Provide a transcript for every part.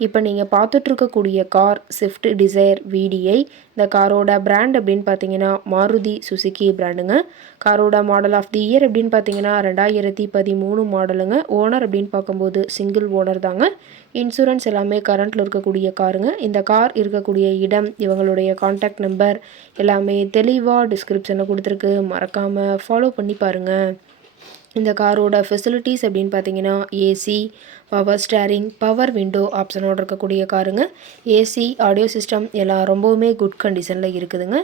இப்போ நீங்கள் பார்த்துட்ருக்கக்கூடிய கார் ஸ்விஃப்ட் டிசைர் விடிஐ இந்த காரோட பிராண்ட் அப்படின்னு பார்த்தீங்கன்னா மாருதி சுசுக்கி பிராண்டுங்க காரோட மாடல் ஆஃப் தி இயர் அப்படின்னு பார்த்தீங்கன்னா ரெண்டாயிரத்தி பதிமூணு மாடலுங்க ஓனர் அப்படின்னு பார்க்கும்போது சிங்கிள் ஓனர் தாங்க. இன்சூரன்ஸ் எல்லாமே கரண்ட்டில் இருக்கக்கூடிய காருங்க. இந்த கார் இருக்கக்கூடிய இடம் இவங்களுடைய காண்டாக்ட் நம்பர் எல்லாமே தெளிவாக டிஸ்கிரிப்ஷனில் கொடுத்துருக்கு. மறக்காமல் ஃபாலோ பண்ணி பாருங்கள் இந்த காரோட ஃபெசிலிட்டிஸ் அப்படின்னு பார்த்தீங்கன்னா AC power steering power window ஆப்ஷனோடு இருக்கக்கூடிய காருங்க. ஏசி ஆடியோ சிஸ்டம் எல்லாம் ரொம்பவுமே குட் கண்டிஷனில் இருக்குதுங்க.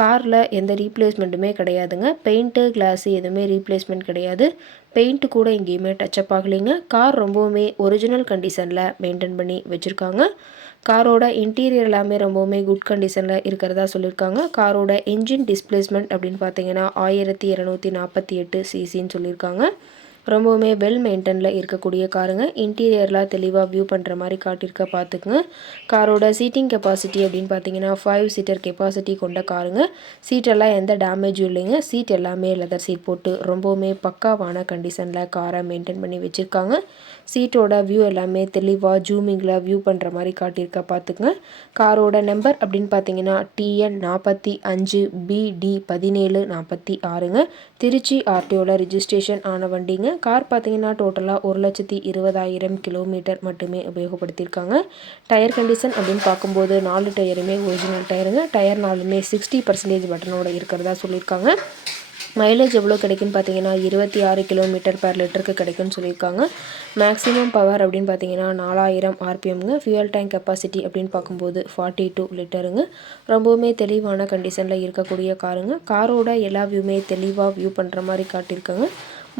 காரில் எந்த ரீப்ளேஸ்மெண்ட்டுமே கிடையாதுங்க. பெயிண்ட்டு கிளாஸு எதுவுமே ரீப்ளேஸ்மெண்ட் கிடையாது. பெயிண்ட்டு கூட எங்கேயுமே டச்சப் ஆகலைங்க. கார் ரொம்பவுமே ஒரிஜினல் கண்டிஷனில் மெயின்டைன் பண்ணி வச்சுருக்காங்க. காரோட இன்டீரியர் எல்லாமே ரொம்பவுமே குட் கண்டிஷனில் இருக்கிறதா சொல்லியிருக்காங்க. காரோட இன்ஜின் டிஸ்பிளேஸ்மெண்ட் அப்படின்னு பார்த்தீங்கன்னா ஆயிரத்தி இரநூத்தி நாற்பத்தி எட்டு சிசின்னு சொல்லியிருக்காங்க. ரொம்பவுமே வெல் மெயின்டெனில் இருக்கக்கூடிய காருங்க. இன்டீரியர்லாம் தெளிவாக வியூ பண்ணுற மாதிரி காட்டியிருக்க பார்த்துக்குங்க காரோட சீட்டிங் கெப்பாசிட்டி அப்படின்னு பார்த்தீங்கன்னா ஃபைவ் சீட்டர் கெப்பாசிட்டி கொண்ட காருங்க. சீட்டெல்லாம் எந்த டேமேஜும் இல்லைங்க. சீட் எல்லாமே லெதர் சீட் போட்டு ரொம்பவுமே பக்காவான கண்டிஷனில் காரை மெயின்டைன் பண்ணி வச்சுருக்காங்க. சீட்டோட வியூ எல்லாமே தெளிவாக ஜூமிங்கில் வியூ பண்ணுற மாதிரி காட்டியிருக்க பார்த்துக்குங்க காரோட நம்பர் அப்படின்னு பார்த்தீங்கன்னா டிஎன் நாற்பத்தி அஞ்சு பிடி பதினேழு நாற்பத்தி ஆறுங்க. திருச்சி ஆர்டிஓவில் ரிஜிஸ்ட்ரேஷன் ஆன வண்டிங்க. கார் பார்த்தீங்கன்னா டோட்டலாக ஒரு லட்சத்தி இருபதாயிரம் கிலோமீட்டர் மட்டுமே உபயோகப்படுத்தியிருக்காங்க. டயர் கண்டிஷன் அப்படின்னு பார்க்கும்போது நாலு டயருமே ஒரிஜினல் டயருங்க டயர் நாலுமே சிக்ஸ்டி பர்சன்டேஜ் பட்டனோட இருக்கிறதா சொல்லியிருக்காங்க. மைலேஜ் எவ்வளோ கிடைக்குன்னு பார்த்தீங்கன்னா இருபத்தி ஆறு கிலோமீட்டர் பர் லிட்டருக்கு கிடைக்குன்னு சொல்லியிருக்காங்க. மேக்ஸிமம் பவர் அப்படின்னு பார்த்தீங்கன்னா நாலாயிரம் ஆர்பிஎம்ங்க ஃபியூயல் டேங்க் கெப்பாசிட்டி அப்படின்னு பார்க்கும்போது ஃபார்ட்டி டூ லிட்டருங்க ரொம்பவுமே தெளிவான கண்டிஷனில் இருக்கக்கூடிய காருங்க காரோட எல்லா வியூமே தெளிவாக வியூ பண்ணுற மாதிரி காட்டியிருக்காங்க.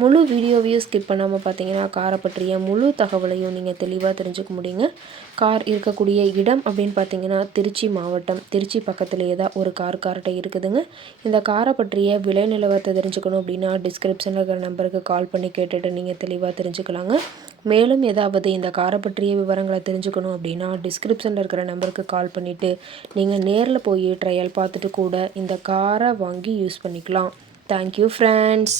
முழு வீடியோவையும் ஸ்கிப் பண்ணாமல் பார்த்தீங்கன்னா காரை பற்றிய முழு தகவலையும் நீங்கள் தெளிவாக தெரிஞ்சுக்க முடியுங்க. கார் இருக்கக்கூடிய இடம் அப்படின்னு பார்த்தீங்கன்னா திருச்சி மாவட்டம். திருச்சி பக்கத்துலேயே தான் ஒரு கார் கார்ட்டை இருக்குதுங்க. இந்த காரை பற்றிய விலை நிலவரத்தை தெரிஞ்சுக்கணும் அப்படின்னா டிஸ்கிரிப்ஷனில் இருக்கிற நம்பருக்கு கால் பண்ணி கேட்டுட்டு நீங்கள் தெளிவாக தெரிஞ்சுக்கலாங்க. மேலும் ஏதாவது இந்த காரை பற்றிய விவரங்களை தெரிஞ்சுக்கணும் அப்படின்னா டிஸ்கிரிப்ஷனில் இருக்கிற நம்பருக்கு கால் பண்ணிவிட்டு நீங்கள் நேரில் போய் ட்ரையல் பார்த்துட்டு கூட இந்த காரை வாங்கி யூஸ் பண்ணிக்கலாம். Thank you friends